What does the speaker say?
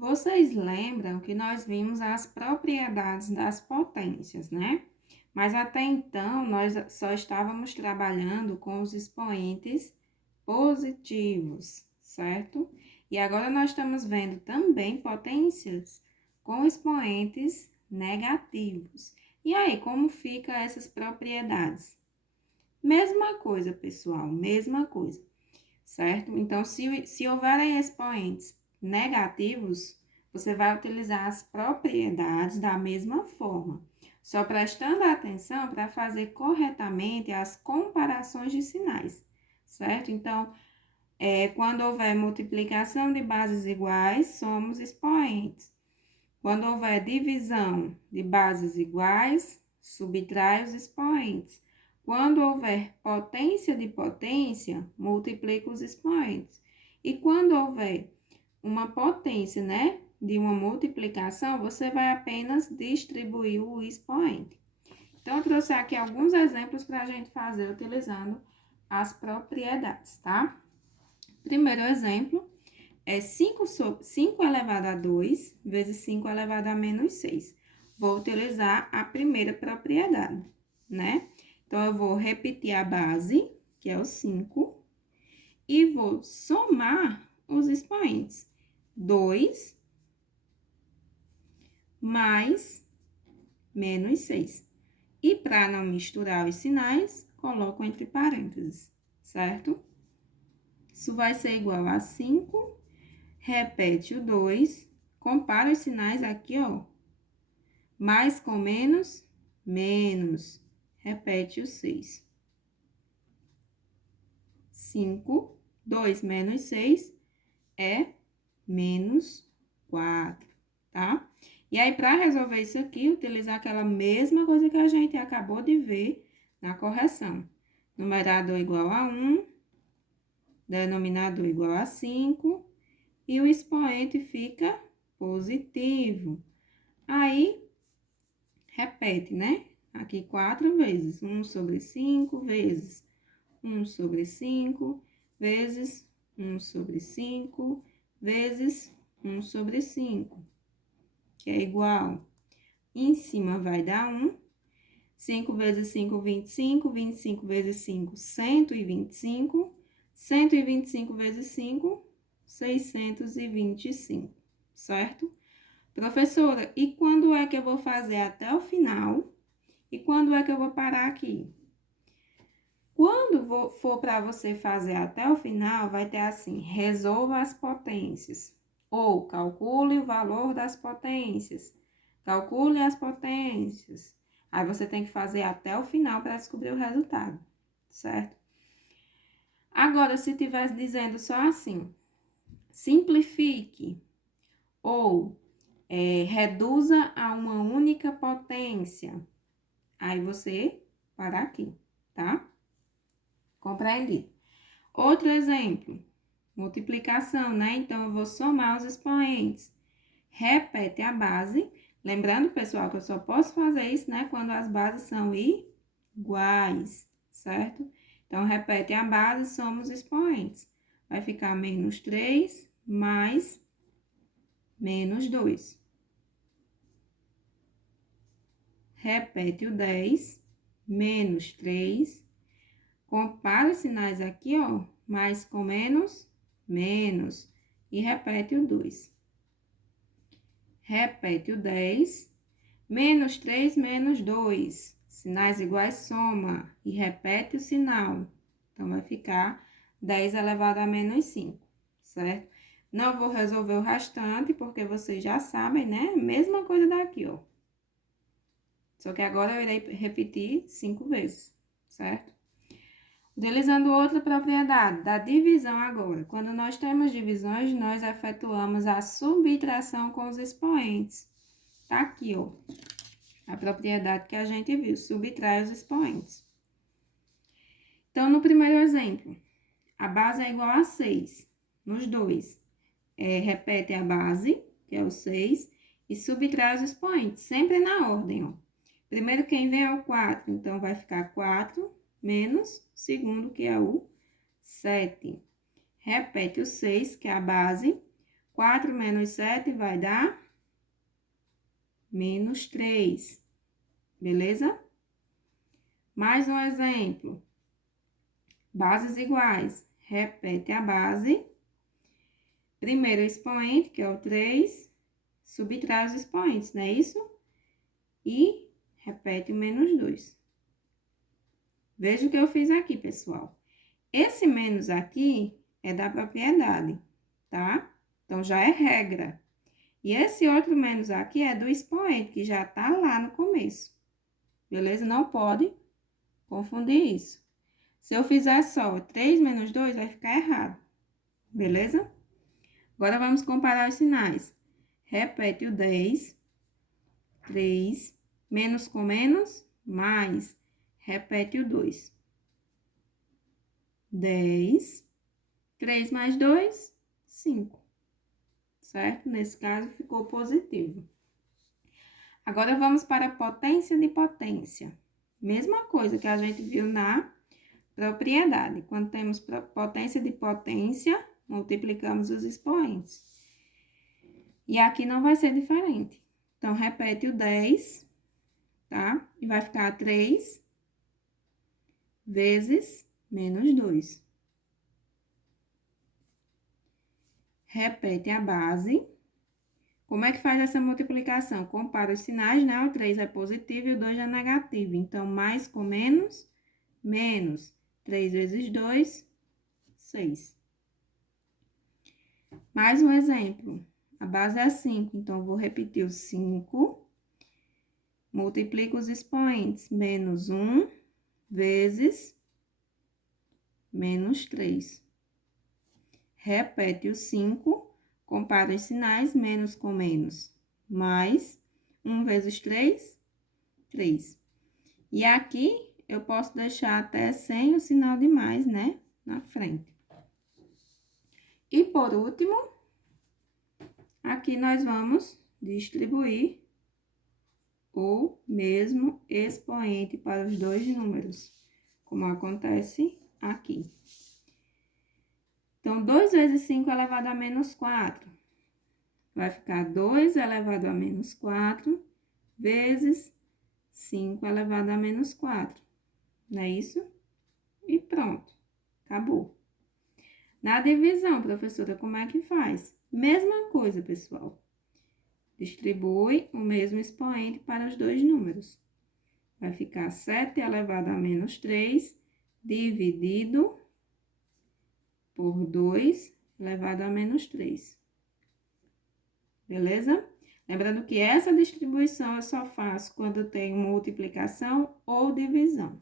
Vocês lembram que nós vimos as propriedades das potências, né? Mas até então nós só estávamos trabalhando com os expoentes positivos, certo? E agora nós estamos vendo também potências com expoentes negativos. E aí, como ficam essas propriedades? Mesma coisa, pessoal, mesma coisa, certo? Então, se houverem expoentes negativos, você vai utilizar as propriedades da mesma forma, só prestando atenção para fazer corretamente as comparações de sinais, certo? Então, quando houver multiplicação de bases iguais, somos expoentes. Quando houver divisão de bases iguais, subtrai os expoentes. Quando houver potência de potência, multiplica os expoentes. E quando houver uma potência, né, de uma multiplicação, você vai apenas distribuir o expoente. Então, eu trouxe aqui alguns exemplos para a gente fazer utilizando as propriedades, tá? Primeiro exemplo é 5 elevado a 2 vezes 5 elevado a menos 6. Vou utilizar a primeira propriedade, né? Então, eu vou repetir a base, que é o 5, e vou somar os expoentes. 2 mais menos 6. E para não misturar os sinais, coloco entre parênteses, certo? Isso vai ser igual a 5, repete o 2, compara os sinais aqui, ó. Mais com menos, menos. Repete o 6. 5, 2 menos 6 é menos 4, tá? E aí, para resolver isso aqui, utilizar aquela mesma coisa que a gente acabou de ver na correção. Numerador igual a 1, denominador igual a 5, e o expoente fica positivo. Aí, repete, né? Aqui 4 vezes, 1 sobre 5 vezes 1 sobre 5 vezes 1 sobre 5 vezes 1 sobre 5, que é igual. Em cima vai dar 1. 5 vezes 5, 25. 25 vezes 5, 125. 125 vezes 5, 625, certo? Professora, e quando é que eu vou fazer até o final? E quando é que eu vou parar aqui? Quando for para você fazer até o final, vai ter assim: resolva as potências, ou calcule o valor das potências, calcule as potências. Aí você tem que fazer até o final para descobrir o resultado, certo? Agora, se tivesse dizendo só assim: simplifique, ou reduza a uma única potência, aí você para aqui, tá? Compreendido. Outro exemplo, multiplicação, né? Então, eu vou somar os expoentes. Repete a base. Lembrando, pessoal, que eu só posso fazer isso, né? Quando as bases são iguais, certo? Então, repete a base, soma os expoentes. Vai ficar menos 3 mais menos 2. Repete o 10, menos 3. Compara os sinais aqui, ó. Mais com menos, menos. E repete o 2. Repete o 10. Menos 3, menos 2. Sinais iguais, soma. E repete o sinal. Então, vai ficar 10 elevado a menos 5, certo? Não vou resolver o restante, porque vocês já sabem, né? Mesma coisa daqui, ó. Só que agora eu irei repetir 5 vezes, certo? Utilizando outra propriedade, da divisão agora. Quando nós temos divisões, nós efetuamos a subtração com os expoentes. Tá aqui, ó, a propriedade que a gente viu, subtrai os expoentes. Então, no primeiro exemplo, a base é igual a 6, nos dois. Repete a base, que é o 6, e subtrai os expoentes, sempre na ordem, ó. Primeiro, quem vem é o 4, então vai ficar 4 menos o segundo, que é o 7. Repete o 6, que é a base. 4 menos 7 vai dar menos 3, beleza? Mais um exemplo. Bases iguais. Repete a base. Primeiro o expoente, que é o 3, subtrai os expoentes, não é isso? E repete o menos 2. Veja o que eu fiz aqui, pessoal. Esse menos aqui é da propriedade, tá? Então, já é regra. E esse outro menos aqui é do expoente, que já tá lá no começo. Beleza? Não pode confundir isso. Se eu fizer só 3 menos 2, vai ficar errado. Beleza? Agora, vamos comparar os sinais. Repete o 10, 3, menos com menos, mais. Repete o 2. 10, 3 mais 2, 5. Certo? Nesse caso, ficou positivo. Agora, vamos para a potência de potência. Mesma coisa que a gente viu na propriedade. Quando temos potência de potência, multiplicamos os expoentes. E aqui não vai ser diferente. Então, repete o 10, tá? E vai ficar 3 vezes menos 2. Repete a base. Como é que faz essa multiplicação? Compara os sinais, né? O 3 é positivo e o 2 é negativo. Então, mais com menos, menos. 3 vezes 2, 6. Mais um exemplo. A base é 5, então, eu vou repetir o 5. Multiplico os expoentes. Menos 1 vezes menos 3. Repete o 5. Compara os sinais, menos com menos. Mais 1 vezes 3, 3. E aqui, eu posso deixar até sem o sinal de mais, né? Na frente. E por último, aqui nós vamos distribuir o mesmo expoente para os dois números, como acontece aqui. Então, 2 vezes 5 elevado a menos 4. Vai ficar 2 elevado a menos 4 vezes 5 elevado a menos 4. Não é isso? E pronto. Acabou. Na divisão, professora, como é que faz? Mesma coisa, pessoal. Distribui o mesmo expoente para os dois números. Vai ficar 7 elevado a menos 3 dividido por 2 elevado a menos 3. Beleza? Lembrando que essa distribuição eu só faço quando tenho multiplicação ou divisão.